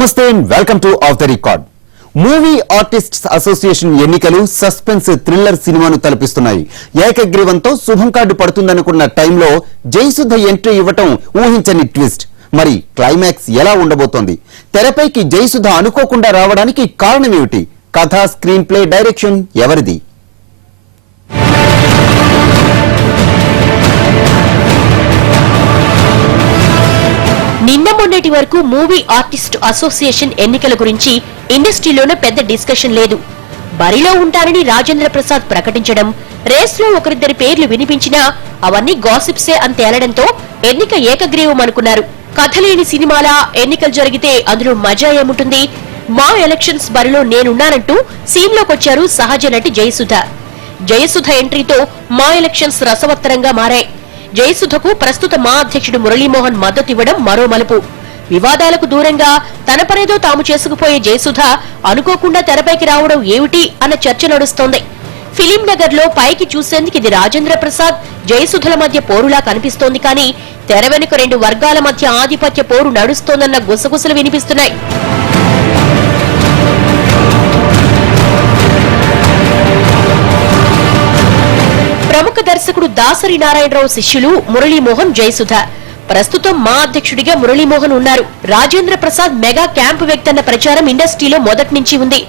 నమస్తే and welcome to of the record. Movie artists association ఎన్నికలు suspense thriller సినిమాను తలపిస్తున్నాయి. ఏకగ్రీవంతో శుభం కార్డు పడుతుందనుకున్న టైంలో జయసుధ ఎంట్రీ ఇవ్వటం ఊహించని ట్విస్ట్. మరి క్లైమాక్స్ ఎలా ఉండబోతోంది? తెరపైకి జయసుధ అనుకోకుండా రావడానికి కారణమేమిటి? కథ, స్క్రీన్ ప్లే, డైరెక్షన్ ఎవరిది? నిన్న మొన్నటి వరకు మూవీ ఆర్టిస్ట్ అసోసియేషన్ ఎన్నికల గురించి ఇండస్ట్రీలోనే పెద్ద డిస్కషన్ లేదు. బరిలో ఉంటారని రాజేంద్ర ప్రసాద్ ప్రకటించడం, రేస్లో ఒకరిద్దరి పేర్లు వినిపించినా అవన్నీ గాసిప్సే అని తేలడంతో ఎన్నిక ఏకగ్రీవం అనుకున్నారు. కథలేని సినిమాలా ఎన్నికలు జరిగితే అందులో మజా ఏముంటుంది? మా ఎలక్షన్స్ బరిలో నేనున్నానంటూ సీన్లోకొచ్చారు సహజ నటి జయసుధ. జయసుధ ఎంట్రీతో మా ఎలక్షన్స్ రసవత్తరంగా మారాయి. జయసుధకు ప్రస్తుత మా అధ్యక్షుడు మురళీమోహన్ మద్దతు ఇవ్వడం మరో మలుపు. వివాదాలకు దూరంగా తన పనేదో తాము చేసుకుపోయే జయసుధ అనుకోకుండా తెరపైకి రావడం ఏమిటి అన్న చర్చ నడుస్తోంది. ఫిలిం నగర్ లో పైకి చూసేందుకు ఇది రాజేంద్ర ప్రసాద్, జయసుధల మధ్య పోరులా కనిపిస్తోంది. కానీ తెర వెనుక రెండు వర్గాల మధ్య ఆధిపత్య పోరు నడుస్తోందన్న గుసగుసలు వినిపిస్తున్నాయి. ప్రముఖ దర్శకుడు దాసరి నారాయణరావు శిష్యులు మురళీమోహన్, జయసుధ. ప్రస్తుతం మా అధ్యక్షుడిగా మురళీమోహన్ ఉన్నారు. రాజేంద్ర ప్రసాద్ మెగా క్యాంపు వ్యక్తి అన్న ప్రచారం ఇండస్ట్రీలో మొదటి నుంచి ఉంది.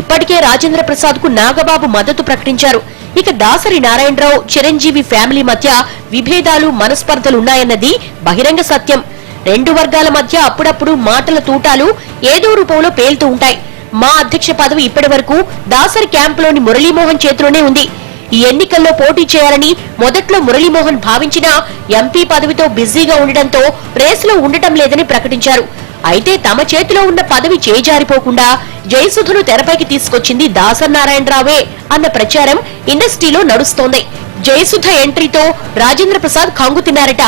ఇప్పటికే రాజేంద్ర ప్రసాద్ కు నాగబాబు మద్దతు ప్రకటించారు. ఇక దాసరి నారాయణరావు, చిరంజీవి ఫ్యామిలీ మధ్య విభేదాలు, మనస్పర్ధలున్నాయన్నది బహిరంగ సత్యం. రెండు వర్గాల మధ్య అప్పుడప్పుడు మాటల తూటాలు ఏదో రూపంలో పేలుతూ ఉంటాయి. మా అధ్యక్ష పదవి ఇప్పటి వరకు దాసరి క్యాంపులోని మురళీమోహన్ చేతిలోనే ఉంది. ఈ ఎన్నికల్లో పోటీ చేయాలని మొదట్లో మురళీమోహన్ భావించినా ఎంపీ పదవితో బిజీగా ఉండడంతో రేసులో ఉండటం లేదని ప్రకటించారు. అయితే తమ చేతిలో ఉన్న పదవి చేజారిపోకుండా జయసుధను తెరపైకి తీసుకొచ్చింది దాసరి నారాయణరావే అన్న ప్రచారం ఇండస్ట్రీలో నడుస్తోంది. జయసుధ ఎంట్రీతో రాజేంద్ర ప్రసాద్ కంగు తిన్నారట.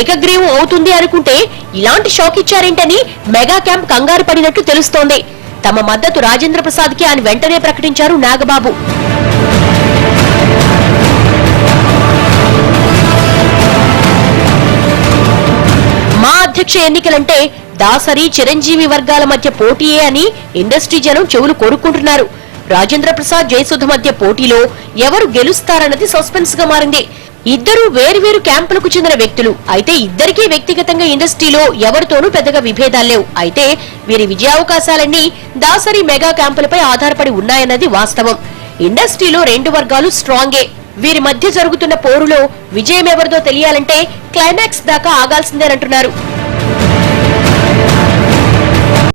ఏకగ్రీవం అవుతుంది అనుకుంటే ఇలాంటి షాక్ ఇచ్చారేంటని మెగా క్యాంప్ కంగారు పడినట్టు తెలుస్తోంది. తమ మద్దతు రాజేంద్ర ప్రసాద్ కి అని వెంటనే ప్రకటించారు నాగబాబు. మా అధ్యక్ష ఎన్నికలంటే దాసరి, చిరంజీవి వర్గాల మధ్య పోటీయే అని ఇండస్ట్రీ జనం చెవులు కొరుక్కుంటున్నారు. రాజేంద్ర ప్రసాద్, జయసుధ మధ్య పోటీలో ఎవరు గెలుస్తారన్నది సస్పెన్స్ గా మారింది. ఇద్దరు వేరువేరు క్యాంపులకు చెందిన వ్యక్తులు. అయితే ఇద్దరికీ వ్యక్తిగతంగా ఇండస్ట్రీలో ఎవరితోనూ పెద్దగా విభేదాలు లేవు. అయితే వీరి విజయావకాశాలన్నీ దాసరి మెగా క్యాంపులపై ఆధారపడి ఉన్నాయన్నది వాస్తవం. ఇండస్ట్రీలో రెండు వర్గాలు స్ట్రాంగే. వీరి మధ్య జరుగుతున్న పోరులో విజయం ఎవరిదో తెలియాలంటే క్లైమాక్స్ దాకా ఆగాల్సిందేనంటున్నారు.